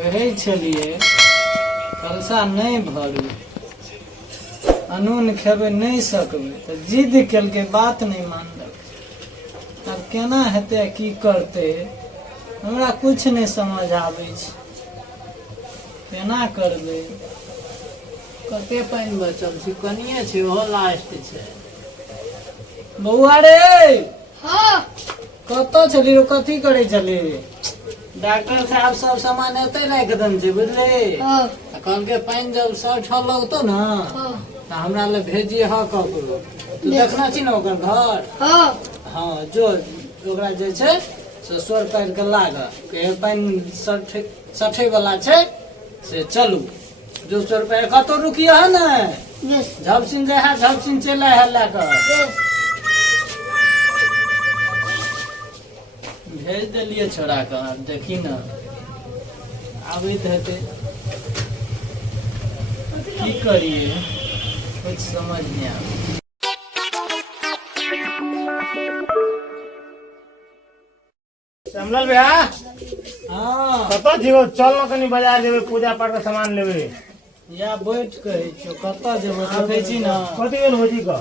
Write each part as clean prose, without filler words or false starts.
कहै छलिए कलसा नहीं भरू अनून खेबे नहीं सकबे तो जिद केलकै बात नहीं मानलक। अब केना हेतै की करते हमरा कुछ नहीं समझ आबै छै, केना करबे। कते पानी बचल छै, कनिए छै ओहो लास्ट छै। बौआ रे हाँ कतऽ छली रो, कथी करे छली? डॉक्टर साहब सब सामान एते राख देन छै बुझली। हाँ कहलकै पानी जब शर्ट लगतो न हाँ तो हमरा ले भेजिए ह ककरो। तू देखना छी ना ओकर घर? हाँ हाँ जो ओकरा जे छै से सोर पैर के लाग के पानी सठे वाला छै से चलू। जो सोर पैर कतौ रुकिया है ना, यस झपसिन जाए है झपसिन चले है लेकर। यस भेज दिलिए छोड़ा के, अब देखी न आबैत हेतै की करिए कुछ समझ नहीं आबै। श्यामलाल भैया हाँ कतऽ जीवो, चल न कनी बाजार जेबै पूजा पाठ के सामान लेबै। या बैठ कहै छौ कतऽ जेबो? देखै छी ना कथी भेल भौजी का?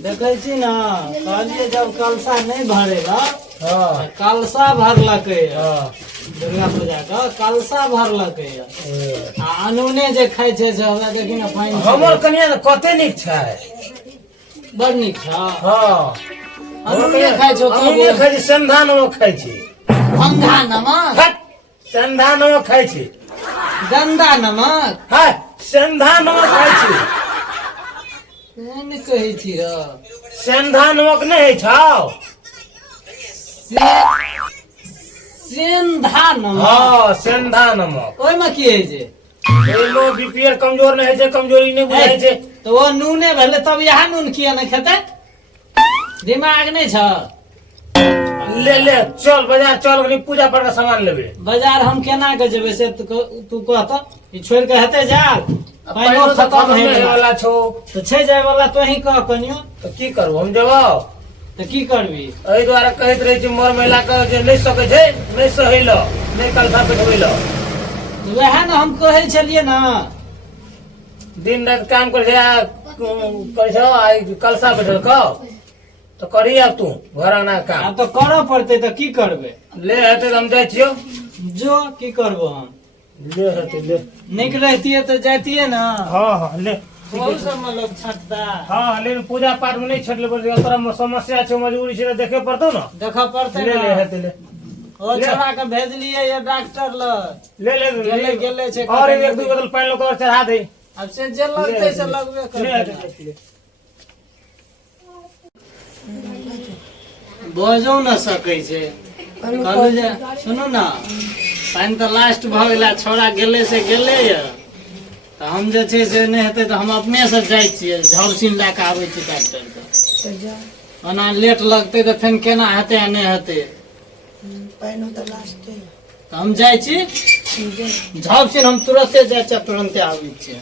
देखै छी ना कहलिए जब कलसा नहीं भरेगा हाँ कलसा भरलकै हाँ दुर्गा पूजा का कलसा भरलकै आ अनूने जे खाइ छै से हमरा देखी ना फाइन हमर कनिया ने कते नीक छै। बड़ नीक छौ। हाँ अनूने खाइ छौ अनूने तब खाइ छी, संधा नमक खाइ छी। गंधा नमक हट, संधा नमक खाइ छी। गंदा नमक हाय संधा नमक खाइ छी। कोन कहै छी र? संधा नमक नहीं है छाओ। सेंधा नमक हाँ संधा नमक ओहिमे की होइ छै? एहिमे बीपीएल कमजोर नहीं है, कमजोरी नहीं बुझाई छै। तो वो नूने भेले तब यहाँ नून किया नहीं खेते? दिमाग नहीं छ? ले ले चल बाजार चल, कनी पूजा पाठ का सामान लेबे। बाजार हम केना के जेबे से तू कहत ई छोड़ के हेते जा पाइनो पाइनो तो खत्म खत्म है नहीं वाला छो तो छै जाय वाला तो ही कह कनियो तो की करू हम जवाब। तो की करबी? एहि द्वारा कहैत रहे छी मर महिला के जे नहीं सकै छै, नहीं सहैल, नहीं कलसा बैठबैल। वएह ना हम कहै छलिए ना दिन रात काम करे छै आ कलसा बैठल तो करी अब तू घर आना काम। आ तो करऽ पड़ते तो की करबे? ले हेतै तो हम जाइ छियो। जो की करबो हम? ले हेतै ले। निक रहतिए तो जातिए ना। हाँ हाँ ले। बहुत सब में लोग छटता हाँ लेकिन पूजा पाठ में नहीं छटले पड़ते, तोरा समस्या छै मजबूरी छै देखे पड़तो ना। देखा पड़ते ले ले ना। हेतै ले ओ छोड़ा के भेजलिए ये डॉक्टर ल ले ले गेले गेले छै और एक दू बोतल पानी लोग और चढ़ा दे। अब से जे लगते से लगबे ले करते हेतै ले। बजो न सकै छै। कहलू जे सुनू ना पानी तो लास्ट भ गेला, छोड़ा गेले से गेले ये तो हम जे छै से नहीं हेतै तो हम अपने से जाइ छियै झपसिन लए के आबै छी डॉक्टर के। ओना लेट लगतै तो फेन केना हेतै आ नहीं हेतै? तो हम जाइ छी झपसिन हम तुरंते जाइ छियै तुरंते आबै छियै।